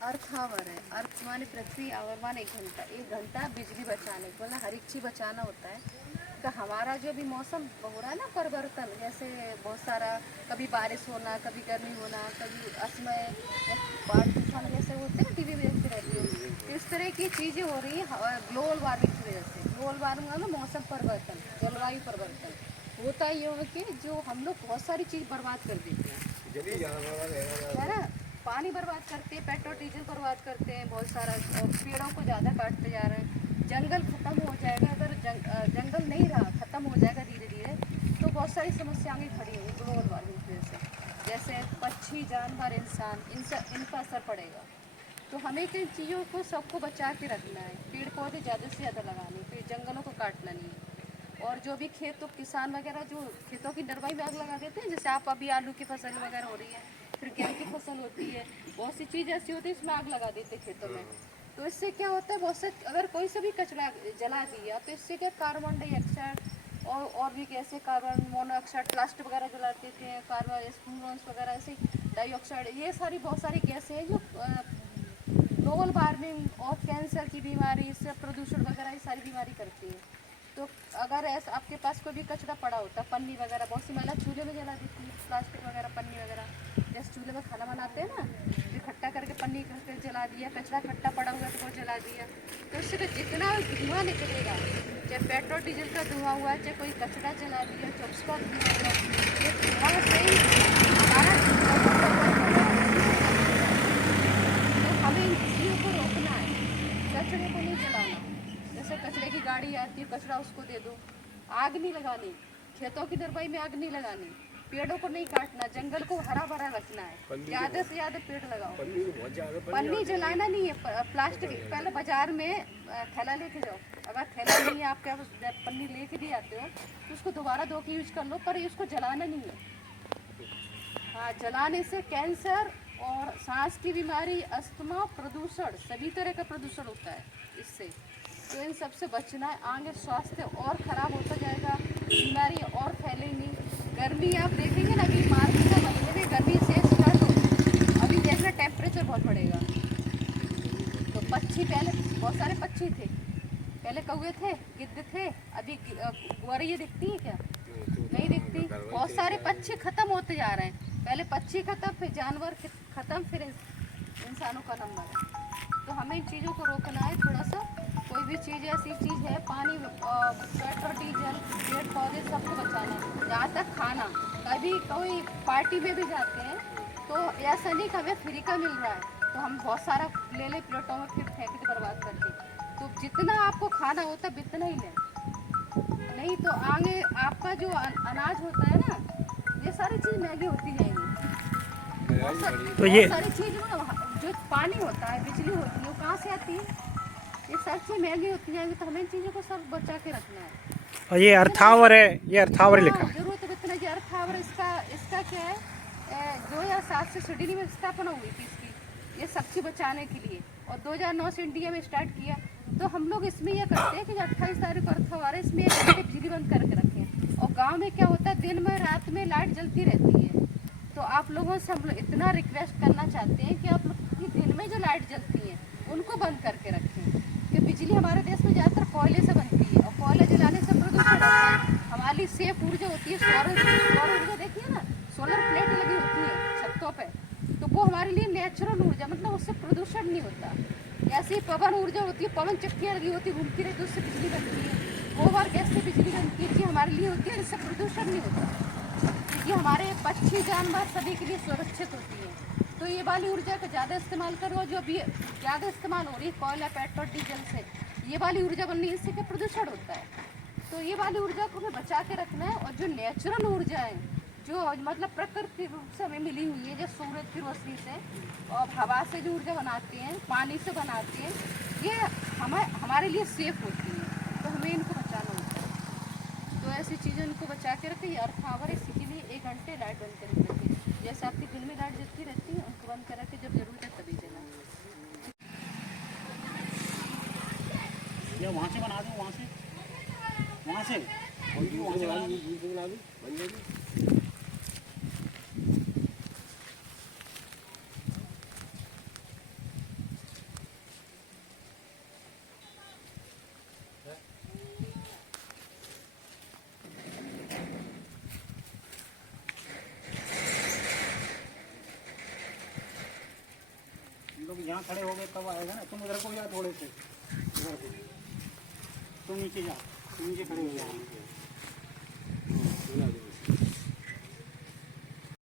अर्थ our है। अर्थ माने पृथ्वी, our माने 1 घंटा। 1 घंटा बिजली बचाने को, मतलब हर एक चीज़ बचाना होता है। तो हमारा जो भी मौसम हो रहा है ना परिवर्तन, जैसे बहुत सारा कभी बारिश होना, कभी गर्मी होना, कभी असमय बाढ़ तूफान जैसे होते हैं ना, टीवी में देखते रहते हो। तो इस तरह की चीज़ें हो रही है ग्लोबल वार्मिंग की वजह से। ग्लोबल वार्मिंग मतलब मौसम परिवर्तन, जलवायु परिवर्तन होता ही है कि जो हम लोग बहुत सारी चीज़ बर्बाद कर देते हैं, है ना। पानी बर्बाद करते हैं, पेट्रोल डीजल बर्बाद करते हैं बहुत सारा, और पेड़ों को ज़्यादा काटते जा रहे हैं। जंगल ख़त्म हो जाएगा, अगर जंगल नहीं रहा, ख़त्म हो जाएगा धीरे धीरे, तो बहुत सारी समस्याएं खड़ी होंगी ग्लोबल वार्मिंग की वजह से। जैसे पक्षी, जानवर, इंसान, इनका असर पड़ेगा। तो हमें तो इन चीज़ों को सबको बचा के रखना है। पेड़ पौधे ज़्यादा से ज़्यादा लगाने, फिर जंगलों को काटना नहीं है। और जो भी खेत, तो किसान वगैरह जो खेतों की नरवाई में आग लगा देते हैं, जैसे आप अभी आलू की फसल वगैरह हो रही है, फिर गेहूँ की फसल होती है, बहुत सी चीज़ ऐसी होती है इसमें आग लगा देते हैं खेतों में। तो इससे क्या होता है, बहुत से अगर कोई से भी कचरा जला दिया तो इससे क्या कार्बन डाइऑक्साइड और भी कैसे कार्बन मोनोऑक्साइड, प्लास्टिक वगैरह जला देते हैं, कार्बन स्पूरेंस वगैरह, ऐसे डाइऑक्साइड, ये सारी बहुत सारी गैसें हैं जो ग्लोबल वार्मिंग और कैंसर की बीमारी, इससे प्रदूषण वगैरह, ये सारी बीमारी करती है। तो अगर ऐसा आपके पास कोई भी कचरा पड़ा होता है, पन्नी वगैरह, बहुत सी महिला चूल्हे में जला देती है, प्लास्टिक वगैरह, पन्नी वगैरह, जैसे चूल्हे में खाना बनाते हैं ना, तो इकट्ठा करके पन्नी करके जला दिया, कचरा इकट्ठा पड़ा हुआ है तो वो जला दिया। तो इससे तो जितना धुआं निकलेगा, चाहे पेट्रोल डीजल का धुआं हुआ, चाहे कोई कचरा जला दिया, चाहे उसका धुआं हुआ, ये धुआं से ही हमारा, तो हमें इन चीज़ों को रोकना है, कचरे को नहीं जलाना। जैसे कचरे की गाड़ी आती है, कचरा उसको दे दो, आग नहीं लगानी, खेतों की नरवाई में आग नहीं लगानी, पेड़ों को नहीं काटना, जंगल को हरा भरा रखना है, ज़्यादा से ज़्यादा पेड़ लगाओ। पन्नी जलाना नहीं है, प्लास्टिक पहले बाजार में थैला लेके जाओ, अगर थैला नहीं है आपके पास, पन्नी लेके भी आते हो तो उसको दोबारा धो के यूज कर लो, पर उसको जलाना नहीं है। हाँ, जलाने से कैंसर और सांस की बीमारी, अस्थमा, प्रदूषण, सभी तरह का प्रदूषण होता है इससे। तो इन सबसे बचना है, आगे स्वास्थ्य और ख़राब होता जाएगा, बीमारी और फैलेंगी। गर्मी आप देखेंगे ना, अभी मार्च के महीने में गर्मी से स्टार्ट होगी, अभी देखना टेम्परेचर बहुत बढ़ेगा। तो पक्षी, पहले बहुत सारे पक्षी थे, पहले कौवे थे, गिद्ध थे, अभी गौरैया दिखती है क्या? नहीं दिखती। बहुत सारे पक्षी खत्म होते जा रहे हैं, पहले पक्षी खत्म, फिर जानवर खत्म, फिर इंसानों का नंबर है। तो हमें इन चीज़ों को रोकना है थोड़ा सा। कोई भी चीज़ ऐसी चीज़ है, पानी, पेट्रोल डीजल, पेड़ पौधे, सबको बचाना है। जहाँ तक खाना, कभी कोई पार्टी में भी जाते हैं तो ऐसा नहीं कि हमें फ्री का मिल रहा है तो हम बहुत सारा ले लें प्लेटों में, फिर फेंक के बर्बाद करके। तो जितना आपको खाना होता है उतना ही लें, नहीं तो आगे आपका जो अनाज होता है ना, ये सारी चीज़ महंगी होती जाएगी। तो ये बहुत सारी चीज़ जो पानी होता है, बिजली होती है, वो कहाँ से आती है? ये सब चीज़ महंगी होती जाएगी। तो हमें इन चीज़ों को सब बचा के रखना है। और ये अर्थावर है, ये अर्थावर लिखा है। जरूरत है इतना, अर्थावर, इसका क्या है, 2007 से सिडनी में स्थापना हुई थी इसकी, ये सबसे बचाने के लिए, और 2009 से इंडिया में स्टार्ट किया। तो हम लोग इसमें यह करते हैं कि 28 तारीख को अर्थावर है, इसमें 1 घंटे बिजली बंद करके रखें। और गांव में क्या होता है, दिन में रात में लाइट जलती रहती है। तो आप लोगों से हम लोग इतना रिक्वेस्ट करना चाहते हैं कि आप लोग की दिन में जो लाइट जलती है उनको बंद करके रखें, कि बिजली हमारे देश में ज़्यादातर कोयले से बनती है, और कोयले जलाने से प्रदूषण होता है। हमारी सेफ ऊर्जा होती है सौर ऊर्जा, देखिए ना, सोलर प्लेट लगी होती है छतों पे, तो वो हमारे लिए नेचुरल ऊर्जा, मतलब उससे प्रदूषण नहीं होता। ऐसी ही पवन ऊर्जा होती है, पवन चक्कियाँ लगी होती है, घूमती रहती है, उससे बिजली बनती है। गोबर गैस से बिजली बनती है, ये हमारे लिए होती है, इससे प्रदूषण नहीं होता। ये हमारे पक्षी, जानवर सभी के लिए सुरक्षित होती है। तो ये वाली ऊर्जा का ज़्यादा इस्तेमाल करो, जो अभी ज़्यादा इस्तेमाल हो रही है कोयला, पेट्रोल डीजल से, ये वाली ऊर्जा बननी है, इससे क्या प्रदूषण होता है। तो ये वाली ऊर्जा को हमें बचा के रखना है। और जो नेचुरल ऊर्जा है, जो मतलब प्रकृति रूप से हमें मिली हुई है, जैसे सूरज की रोशनी से और हवा से जो ऊर्जा बनाते हैं, पानी से बनाते हैं, ये हमारे लिए सेफ होती है। तो हमें इनको बचाना होता है। तो ऐसी चीज़ें इनको बचा के रखें। ये अर्थावर है, इसी के लिए 1 घंटे लाइट बंद करके रखें। जैसे आपकी दिन में लाइट जलती रहती है, उनको बंद करा के जब जरूरत है तभी जला। या वहाँ से बना दो, वहाँ से वहाँ से बना दो। यहाँ खड़े हो गए तब आएगा ना। तुम उधर को जा थोड़े से, उधर को तुम नीचे जा, तुम नीचे खड़े हो जाओ।